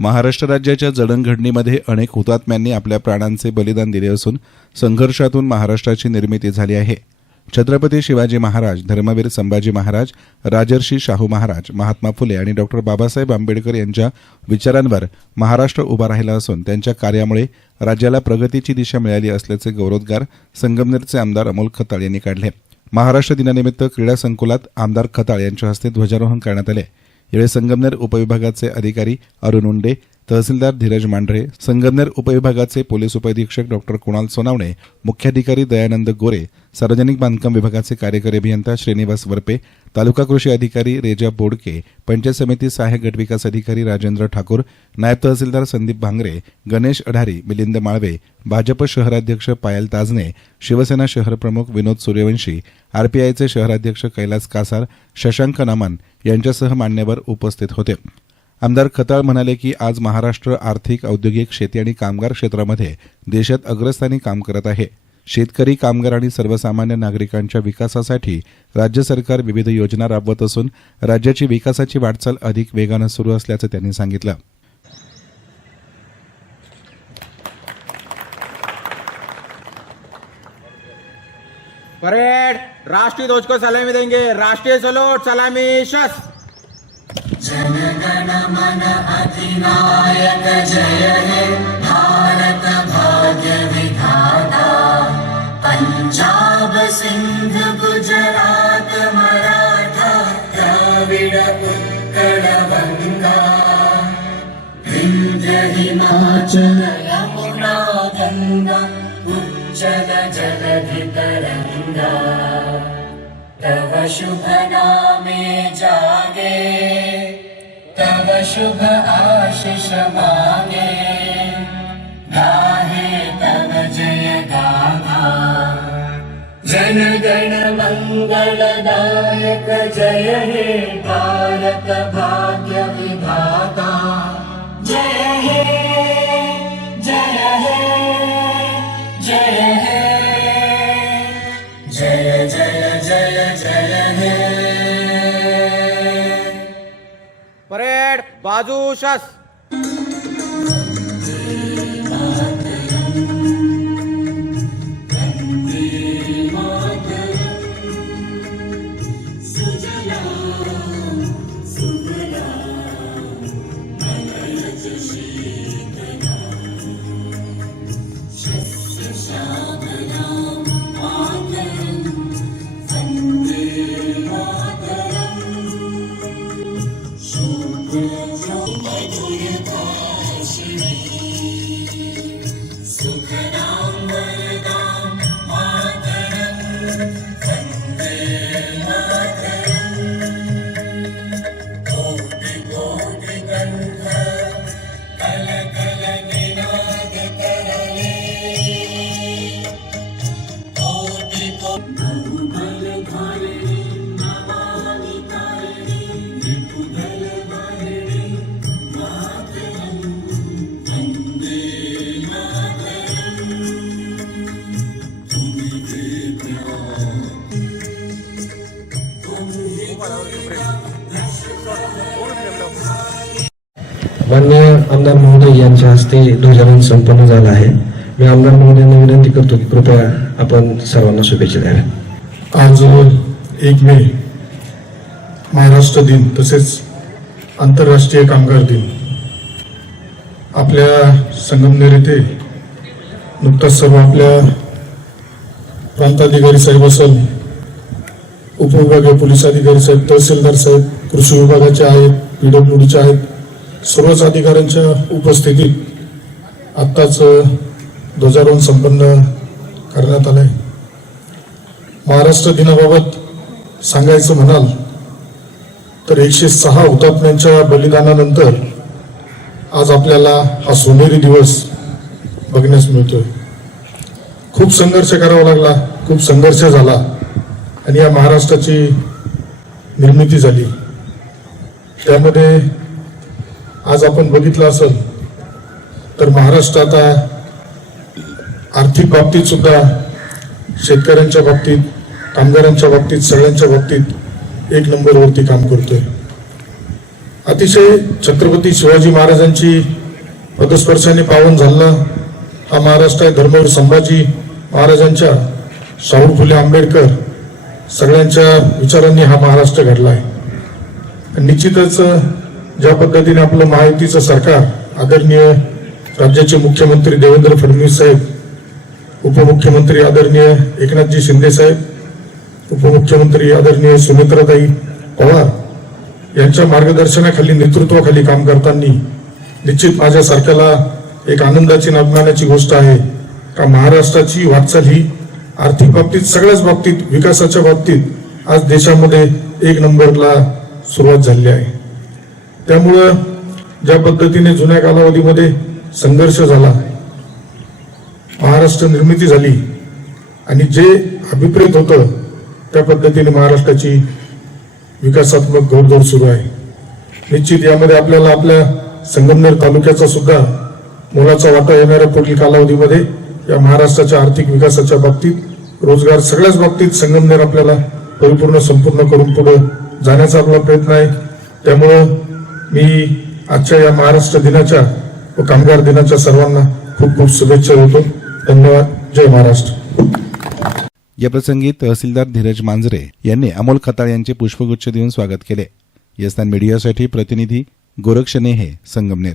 महाराष्ट्र राज्याच्या जडणघडणीमध्ये अनेक हुतात्म्यांनी आपल्या प्राणांचे बलिदान दिले असून संघर्षातून महाराष्ट्राची निर्मिती झाली आहे. छत्रपती शिवाजी महाराज, धर्मवीर संभाजी महाराज, राजर्षी शाहू महाराज, महात्मा फुले आणि डॉक्टर बाबासाहेब आंबेडकर यांच्या विचारांवर महाराष्ट्र उभा राहिला असून त्यांच्या कार्यामुळे राज्याला प्रगतीची दिशा मिळाली असल्याचे गौरवोद्गार संगमनेरचे आमदार अमोल खताळ यांनी काढले. महाराष्ट्र दिनानिमित्त क्रीडा संकुलात आमदार खताळ यांच्या हस्ते ध्वजारोहण करण्यात आले. यावेळी संगमनेर उपविभागाचे अधिकारी अरुण उंडे, तहसीलदार धीरज मांढरे, संगमनेर उपविभागाचे पोलीस उपअधीक्षक डॉक्टर कुणाल सोनावणे, मुख्याधिकारी दयानंद गोरे, सार्वजनिक बांधकाम विभागाचे कार्यकारी अभियंता श्रीनिवास वरपे, तालुका कृषी अधिकारी रेजा बोडके, पंचायत समिती सहाय्यक गटविकास अधिकारी राजेंद्र ठाकूर, नायब तहसीलदार संदीप भांगरे, गणेश अढारी, मिलिंद माळवे, भाजप शहराध्यक्ष पायल ताजने, शिवसेना शहर प्रमुख विनोद सूर्यवंशी, आरपीआयचे शहराध्यक्ष कैलास कासार, शशांक नमन यांच्यासह मान्यवर उपस्थित होते. आमदार खताळ म्हणाले की आज महाराष्ट्र आर्थिक, औद्योगिक, शेती आणि कामगार क्षेत्रामध्ये देशात अग्रस्थानी काम करत आहे. शेतकरी, कामगार आणि सर्वसामान्य नागरिकांच्या विकासासाठी राज्य सरकार विविध योजना राबवत असून राज्याची विकासाची वाटचाल अधिक वेगानं सुरू असल्याचं त्यांनी सांगितलं. परेड, राष्ट्रीय ध्वज को सलामी देंगे. राष्ट्रीय सलोट, सलामी, शस्त्र. जनगण मन अधिनायक जय हे भारत भाग्य विधाता. पंजाब सिंध गुजरात मराठा द्राविड उत्कल गंगा. विंध्य हिमाचल यमुना गंगा उच्चल जलधि तरंगा. तव शुभ नामे जागे, तव शुभ आशीष मांगे. गाहे तव जय गाथा. जनगण मंगलदायक जय हे भारत भाग्य विधाता. जय हे, जय हे, जय हे, जय जय जय जय हे. परेड, बाजू, शस्त्र. माननीय आमदार महोदय यांच्या हस्ते ध्वजारोहण संपन्न झालं आहे. मी आमदार महोदयांना विनंती करतो की कृपया आपण सर्वांना शुभेच्छा द्याव्या. आज 1 मे महाराष्ट्र दिन तसेच आंतरराष्ट्रीय कामगार दिन. आपल्या संगमनेर येथे नुकताच सर्व आपल्या प्रांताधिकारी साहेब असेल, उपविभागीय पोलीस अधिकारी साहेब, तहसीलदार साहेब, कृषी विभागाचे आहेत, पीडब्ल्यूडीचे आहेत, सर्वच अधिकाऱ्यांच्या उपस्थितीत आत्ताच ध्वजारोहण संपन्न करण्यात आले. महाराष्ट्र दिनाबाबत सांगायचं म्हणाल तर 106 हुतात्म्यांच्या बलिदानानंतर आज आपल्याला हा सोनेरी दिवस बघण्यास मिळतोय. खूप संघर्ष करावा लागला, खूप संघर्ष झाला आणि या महाराष्ट्राची निर्मिती झाली. त्यामध्ये आज आपण बघितलं असेल तर महाराष्ट्र आता आर्थिक बाबतीत सुद्धा, शेतकऱ्यांच्या बाबतीत, कामगारांच्या बाबतीत, सगळ्यांच्या बाबतीत 1 नंबरवरती काम करतोय. अतिशय छत्रपती शिवाजी महाराजांची पदस्पर्शाने पावन झाला हा महाराष्ट्र आहे. धर्मवीर संभाजी महाराजांच्या, शाहू फुले आंबेडकर सगळ्यांच्या विचारांनी हा महाराष्ट्र घडला आहे. निश्चितच ज्या पद्धतीने आपलं महायुतीचं सरकार, आदरणीय राज्याचे मुख्यमंत्री देवेंद्र फडणवीस साहेब, उपमुख्यमंत्री आदरणीय एकनाथजी शिंदे साहेब, उपमुख्यमंत्री आदरणीय सुमित्राताई पवार यांच्या मार्गदर्शनाखाली, नेतृत्वाखाली काम करताना निश्चित माझ्यासारख्याला एक आनंदाची आणि अभिमानाची गोष्ट आहे का महाराष्ट्राची वाटचाल ही आर्थिक बाबतीत, सगळ्याच बाबतीत, विकासाच्या बाबतीत आज देशामध्ये 1 नंबरला सुरुवात झाली आहे. त्यामुळं ज्या पद्धतीने जुन्या कालावधीमध्ये संघर्ष झाला, महाराष्ट्र निर्मिती झाली आणि जे अभिप्रेत होतं त्या पद्धतीने महाराष्ट्राची विकासात्मक घोडदौड सुरू आहे. निश्चित यामध्ये आपल्याला आपल्या संगमनेर तालुक्याचा सुद्धा मोलाचा वाटा येणाऱ्या पुढील कालावधीमध्ये या महाराष्ट्राच्या आर्थिक विकासाच्या बाबतीत, रोजगार सगळ्याच बाबतीत संगमनेर आपल्याला परिपूर्ण संपूर्ण करून पुढे जाण्याचा आपला प्रयत्न आहे. त्यामुळं मी आजच्या या महाराष्ट्र दिनाच्या व कामगार दिनाच्या सर्वांना खूप खूप शुभेच्छा देतो. धन्यवाद. जय महाराष्ट्र. याप्रसंगी तहसीलदार धीरज मांजरे यांनी अमोल खताळ यांचे पुष्पगुच्छ देऊन स्वागत केले. यस्तान मीडियासाठी प्रतिनिधी गोरक्ष नेहे, संगमनेर.